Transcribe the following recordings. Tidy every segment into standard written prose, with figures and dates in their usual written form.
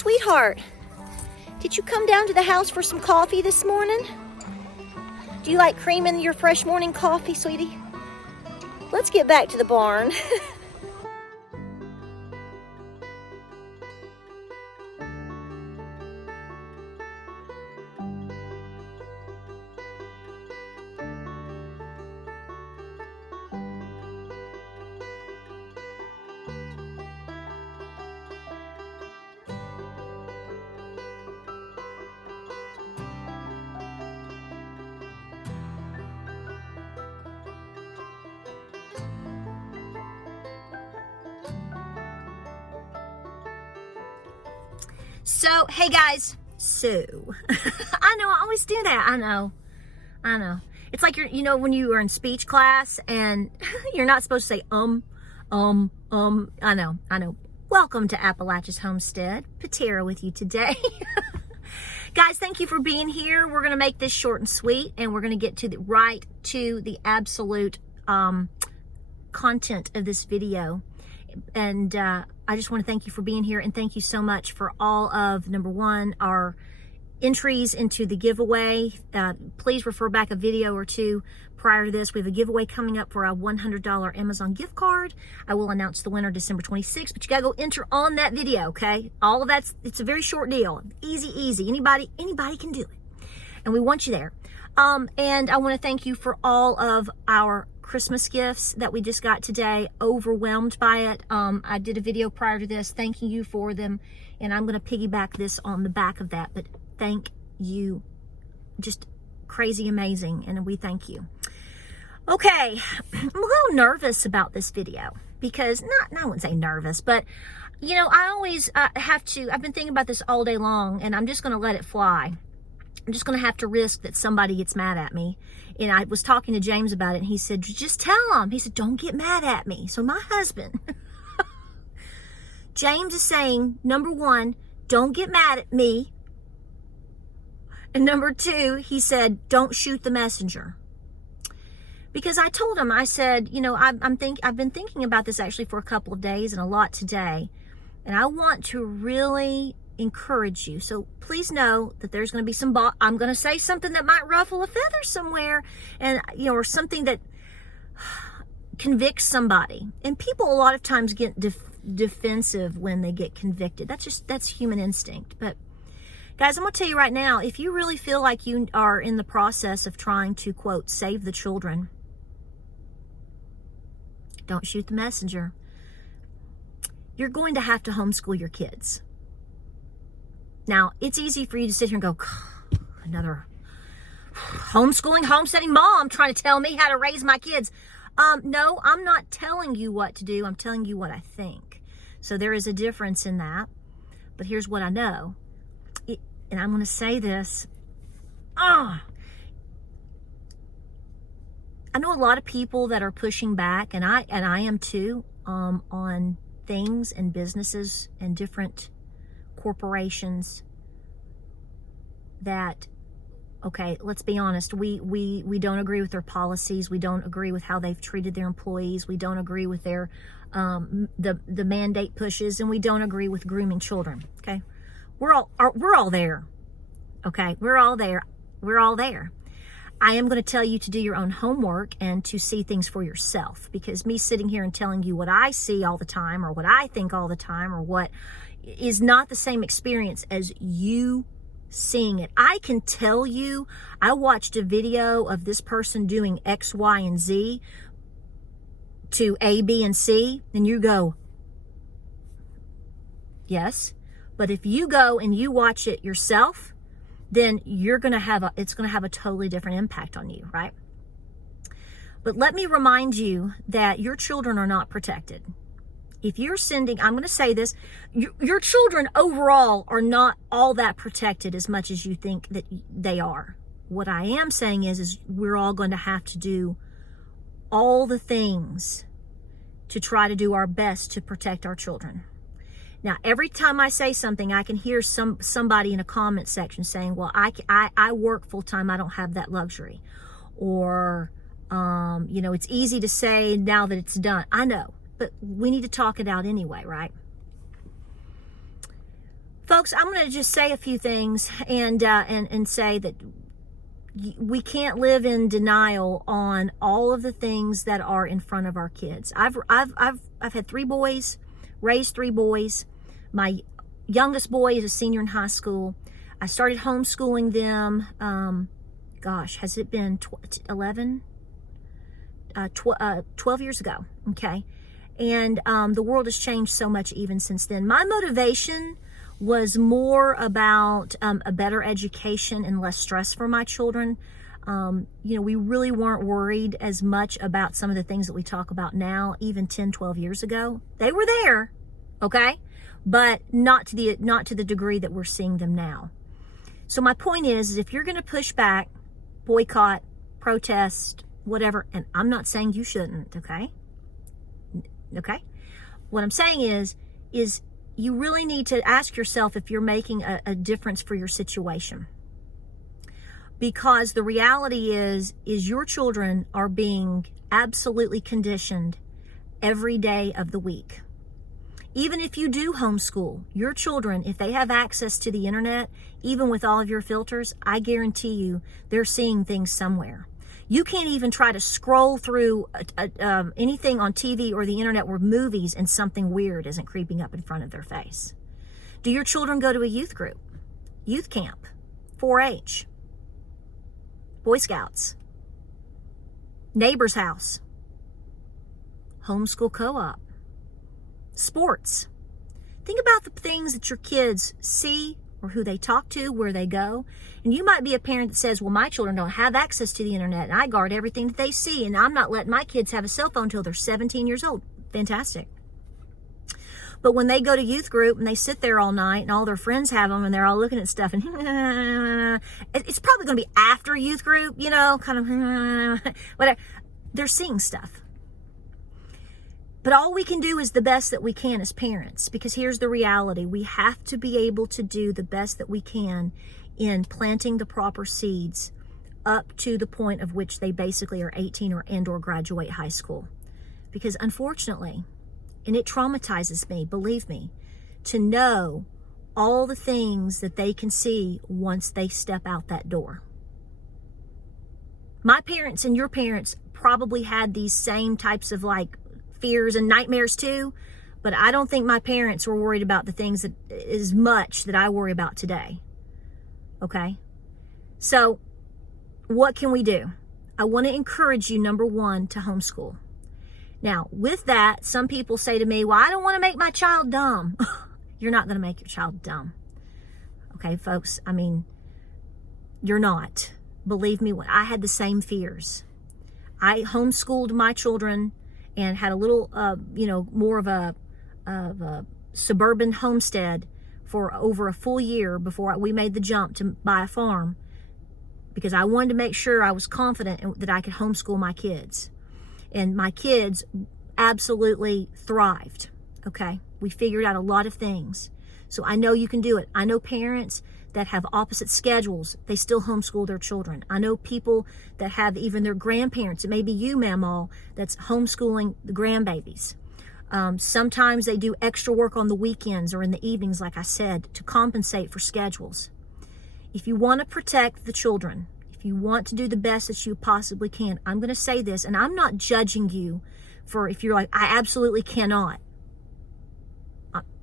Sweetheart, did you come down to the house for some coffee this morning? Do you like cream in your fresh morning coffee, sweetie? Let's get back to the barn. So, hey guys, I know, I always do that, I know. It's like you know, when you are in speech class and you're not supposed to say, I know. Welcome to Appalachia's Homestead. Patera with you today. Guys, thank you for being here. We're going to make this short and sweet, and we're going to get to the absolute content of this video. And I just want to thank you for being here, and thank you so much for all of, number one, our entries into the giveaway. Please refer back a video or two prior to this. We have a giveaway coming up for a $100 Amazon gift card. I will announce the winner December 26th, but you gotta go enter on that video, okay? All of that's, it's a very short deal. Easy. Anybody can do it. And we want you there. And I want to thank you for all of our Christmas gifts that we just got today. Overwhelmed by it. I did a video prior to this thanking you for them, and I'm going to piggyback this on the back of that, but thank you. Just crazy amazing, and we thank you. Okay, I'm a little nervous about this video because, I wouldn't say nervous, but you know, I always I've been thinking about this all day long, and I'm just going to let it fly. I'm just going to have to risk that somebody gets mad at me. And I was talking to James about it, and he said, just tell him. He said, don't get mad at me. So my husband, James is saying, number one, don't get mad at me. And number two, he said, don't shoot the messenger. Because I told him, I said, you know, I've been thinking about this actually for a couple of days and a lot today. And I want to really encourage you. So please know that there's going to be some, I'm going to say something that might ruffle a feather somewhere, and, you know, or something that convicts somebody. And people a lot of times get defensive when they get convicted. That's human instinct. But guys, I'm going to tell you right now, if you really feel like you are in the process of trying to, quote, save the children, don't shoot the messenger. You're going to have to homeschool your kids. Now, it's easy for you to sit here and go, another homeschooling, homesteading mom trying to tell me how to raise my kids. No, I'm not telling you what to do. I'm telling you what I think. So there is a difference in that. But here's what I know. And I'm going to say this. I know a lot of people that are pushing back, and I am too, on things and businesses and different corporations that, okay, let's be honest, we don't agree with their policies, we don't agree with how they've treated their employees, we don't agree with their the mandate pushes, and we don't agree with grooming children. Okay, we're all there. Okay, we're all there. I am going to tell you to do your own homework and to see things for yourself, because me sitting here and telling you what I see all the time, or what I think all the time, or what is not the same experience as you seeing it. I can tell you, I watched a video of this person doing X, Y, and Z to A, B, and C, and you go, yes. But if you go and you watch it yourself, then it's going to have a totally different impact on you, right? But let me remind you that your children are not protected. If you're sending, I'm going to say this, your children overall are not all that protected as much as you think that they are. What I am saying is we're all going to have to do all the things to try to do our best to protect our children. Now, every time I say something, I can hear somebody in a comment section saying, well, I work full time, I don't have that luxury. Or, you know, it's easy to say now that it's done. I know, but we need to talk it out anyway, right? Folks, folks, I'm going to just say a few things and say that we can't live in denial on all of the things that are in front of our kids. I've had 3 boys, raised 3 boys. My youngest boy is a senior in high school. I started homeschooling them. Gosh, has it been 12 years ago? Okay. And the world has changed so much even since then. My motivation was more about a better education and less stress for my children. We really weren't worried as much about some of the things that we talk about now, even 10, 12 years ago. They were there, okay? But not to the degree that we're seeing them now. So my point is if you're going to push back, boycott, protest, whatever, and I'm not saying you shouldn't, okay? Okay? What I'm saying is you really need to ask yourself if you're making a difference for your situation. Because the reality is your children are being absolutely conditioned every day of the week. Even if you do homeschool, your children, if they have access to the internet, even with all of your filters, I guarantee you they're seeing things somewhere. You can't even try to scroll through anything on TV or the internet or movies and something weird isn't creeping up in front of their face. Do your children go to a youth group, youth camp, 4-H, Boy Scouts, neighbor's house, homeschool co-op, sports? Think about the things that your kids see or who they talk to, where they go. And you might be a parent that says, well, my children don't have access to the internet and I guard everything that they see and I'm not letting my kids have a cell phone until they're 17 years old. Fantastic. But when they go to youth group and they sit there all night and all their friends have them and they're all looking at stuff and it's probably going to be after youth group, kind of whatever. They're seeing stuff. But all we can do is the best that we can as parents, because here's the reality. We have to be able to do the best that we can in planting the proper seeds up to the point of which they basically are 18 or graduate high school. Because unfortunately, and it traumatizes me, believe me, to know all the things that they can see once they step out that door. My parents and your parents probably had these same types of fears and nightmares too, but I don't think my parents were worried about the things that as much that I worry about today. Okay? So what can we do? I want to encourage you, number 1, to homeschool. Now, with that, some people say to me, well, I don't want to make my child dumb. You're not going to make your child dumb. Okay, folks, you're not. Believe me, I had the same fears. I homeschooled my children and had a little, more of a suburban homestead for over a full year before we made the jump to buy a farm, because I wanted to make sure I was confident that I could homeschool my kids. And my kids absolutely thrived, okay? We figured out a lot of things. So I know you can do it. I know parents that have opposite schedules. They still homeschool their children. I know people that have even their grandparents. It may be you, Mamaw, that's homeschooling the grandbabies. Sometimes they do extra work on the weekends or in the evenings, like I said, to compensate for schedules. If you want to protect the children, if you want to do the best that you possibly can, I'm going to say this, and I'm not judging you for if you're like, I absolutely cannot.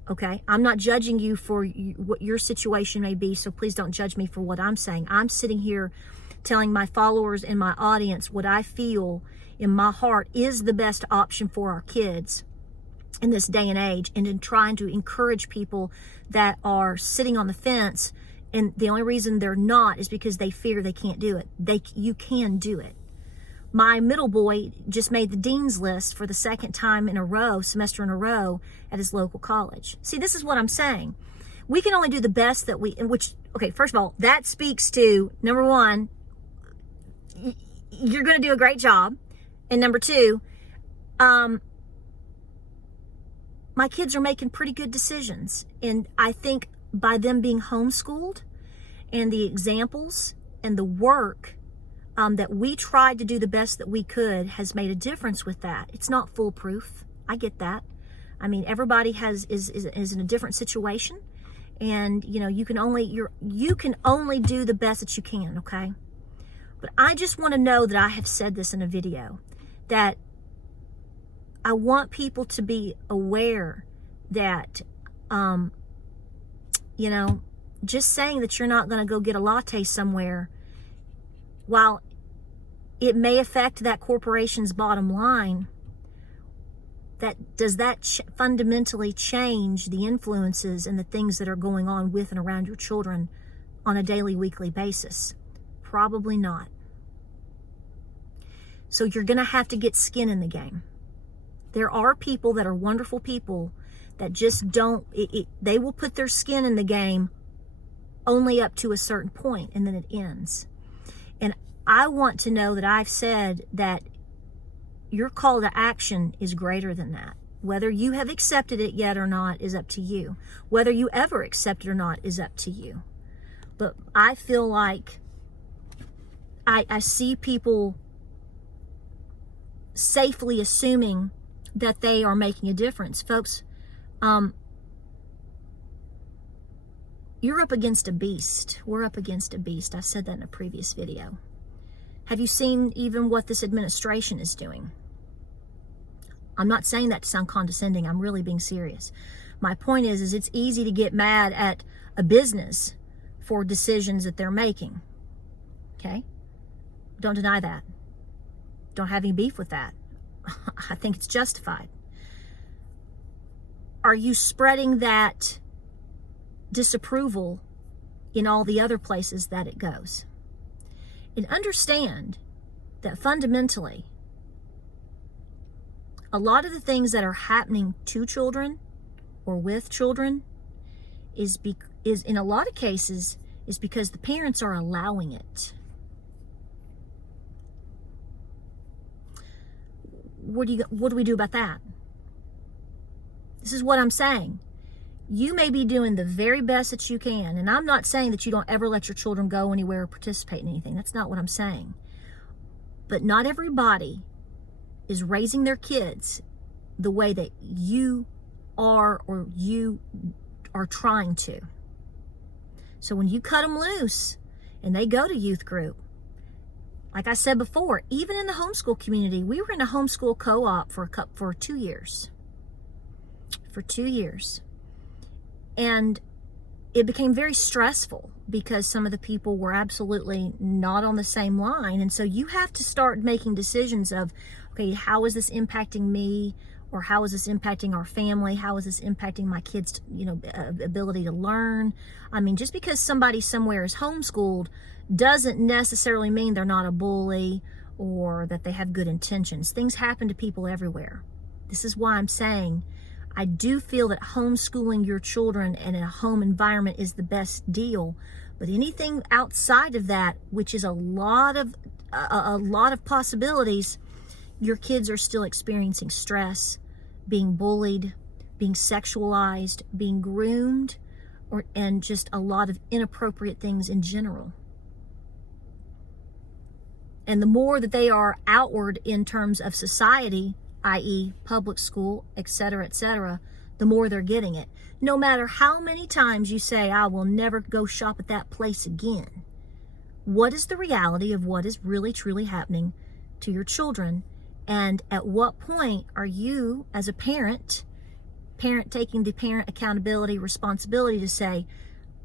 Okay, I'm not judging you for what your situation may be, so please don't judge me for what I'm saying. I'm sitting here telling my followers and my audience what I feel in my heart is the best option for our kids in this day and age, and in trying to encourage people that are sitting on the fence, and the only reason they're not is because they fear they can't do it. You can do it. My middle boy just made the dean's list for the second time in a row, semester in a row, at his local college. See, this is what I'm saying. We can only do the best that okay, first of all, that speaks to, number 1, you're going to do a great job. And number 2, my kids are making pretty good decisions. And I think by them being homeschooled and the examples and the work that we tried to do the best that we could has made a difference with that. It's not foolproof. I get that. Everybody is in a different situation, and you can only do the best that you can, okay? But I just want to know that I have said this in a video, that I want people to be aware that just saying that you're not going to go get a latte somewhere, while it may affect that corporation's bottom line, does that fundamentally change the influences and the things that are going on with and around your children on a daily, weekly basis? Probably not. So you're going to have to get skin in the game. There are people that are wonderful people that just don't, they will put their skin in the game only up to a certain point, and then it ends. And I want to know that I've said that your call to action is greater than that. Whether you have accepted it yet or not is up to you. Whether you ever accept it or not is up to you. But I feel like I see people safely assuming that they are making a difference. Folks, you're up against a beast. We're up against a beast. I said that in a previous video. Have you seen even what this administration is doing? I'm not saying that to sound condescending. I'm really being serious. My point is it's easy to get mad at a business for decisions that they're making. Okay? Don't deny that. Don't have any beef with that. I think it's justified. Are you spreading that disapproval in all the other places that it goes? And understand that fundamentally, a lot of the things that are happening to children or with children is in a lot of cases is because the parents are allowing it. What do we do about that? This is what I'm saying. You may be doing the very best that you can, and I'm not saying that you don't ever let your children go anywhere or participate in anything. That's not what I'm saying. But not everybody is raising their kids the way that you are or you are trying to. So when you cut them loose and they go to youth group, like I said before, even in the homeschool community, we were in a homeschool co-op for 2 years. For 2 years. And it became very stressful because some of the people were absolutely not on the same line. And so you have to start making decisions of, okay, how is this impacting me? Or how is this impacting our family? How is this impacting my kids' ability to learn? I mean, just because somebody somewhere is homeschooled doesn't necessarily mean they're not a bully or that they have good intentions. Things happen to people everywhere. This is why I'm saying I do feel that homeschooling your children and in a home environment is the best deal. But anything outside of that, which is a lot of possibilities, your kids are still experiencing stress, being bullied, being sexualized, being groomed, and just a lot of inappropriate things in general. And the more that they are outward in terms of society, i.e. public school, etc., the more they're getting it. No matter how many times you say, I will never go shop at that place again. What is the reality of what is really, truly happening to your children? And at what point are you, as a parent taking the parent accountability, responsibility to say,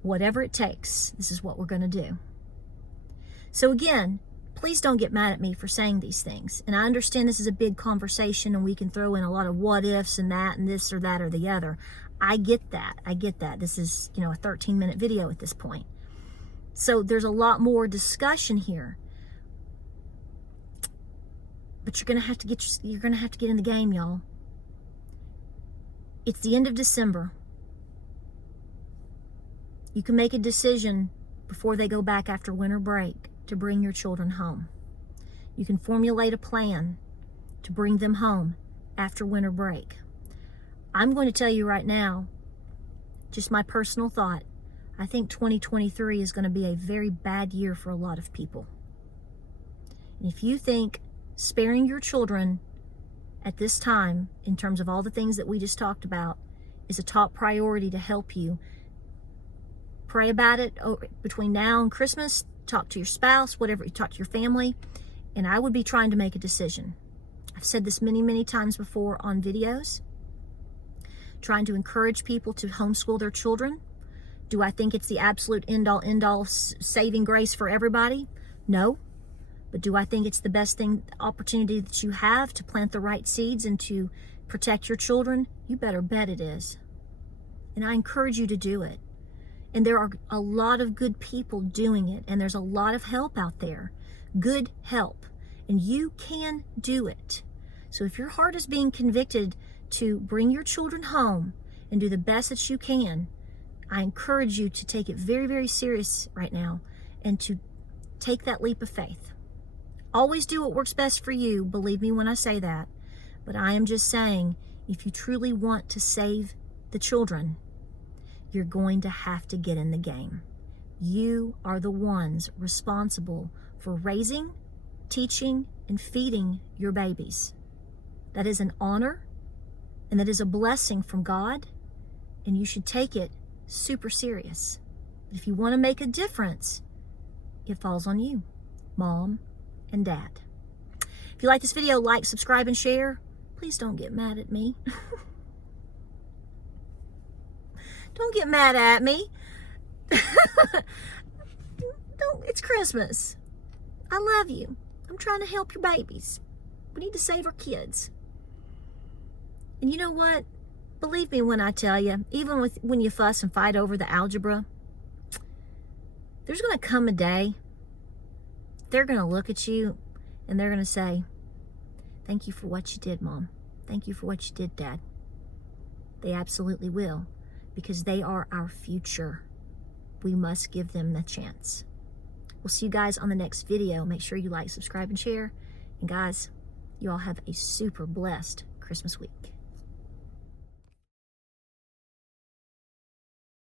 whatever it takes, this is what we're going to do. So again, please don't get mad at me for saying these things. And I understand this is a big conversation and we can throw in a lot of what ifs and that and this or that or the other. I get that. This is, a 13-minute video at this point. So there's a lot more discussion here. But you're going to have to get in the game, y'all. It's the end of December. You can make a decision before they go back after winter break to bring your children home. You can formulate a plan to bring them home after winter break. I'm going to tell you right now, just my personal thought, I think 2023 is going to be a very bad year for a lot of people. And if you think sparing your children at this time, in terms of all the things that we just talked about, is a top priority to help you, Pray about it between now and Christmas. Talk to your spouse, whatever, talk to your family. And I would be trying to make a decision. I've said this many, many times before on videos. Trying to encourage people to homeschool their children. Do I think it's the absolute end-all saving grace for everybody? No. But do I think it's the best opportunity that you have to plant the right seeds and to protect your children? You better bet it is. And I encourage you to do it. And there are a lot of good people doing it, and there's a lot of help out there. Good help. And you can do it. So if your heart is being convicted to bring your children home and do the best that you can, I encourage you to take it very, very serious right now and to take that leap of faith. Always do what works best for you, believe me when I say that. But I am just saying, if you truly want to save the children, you're going to have to get in the game. You are the ones responsible for raising, teaching, and feeding your babies. That is an honor, and that is a blessing from God, and you should take it super serious. But if you want to make a difference, it falls on you, Mom and Dad. If you like this video, like, subscribe, and share. Please don't get mad at me. Don't get mad at me. It's Christmas. I love you. I'm trying to help your babies. We need to save our kids. And you know what? Believe me when I tell you, even when you fuss and fight over the algebra, there's going to come a day they're going to look at you and they're going to say, "Thank you for what you did, Mom. Thank you for what you did, Dad." They absolutely will, because they are our future. We must give them the chance. We'll see you guys on the next video. Make sure you like, subscribe, and share. And guys, you all have a super blessed Christmas week.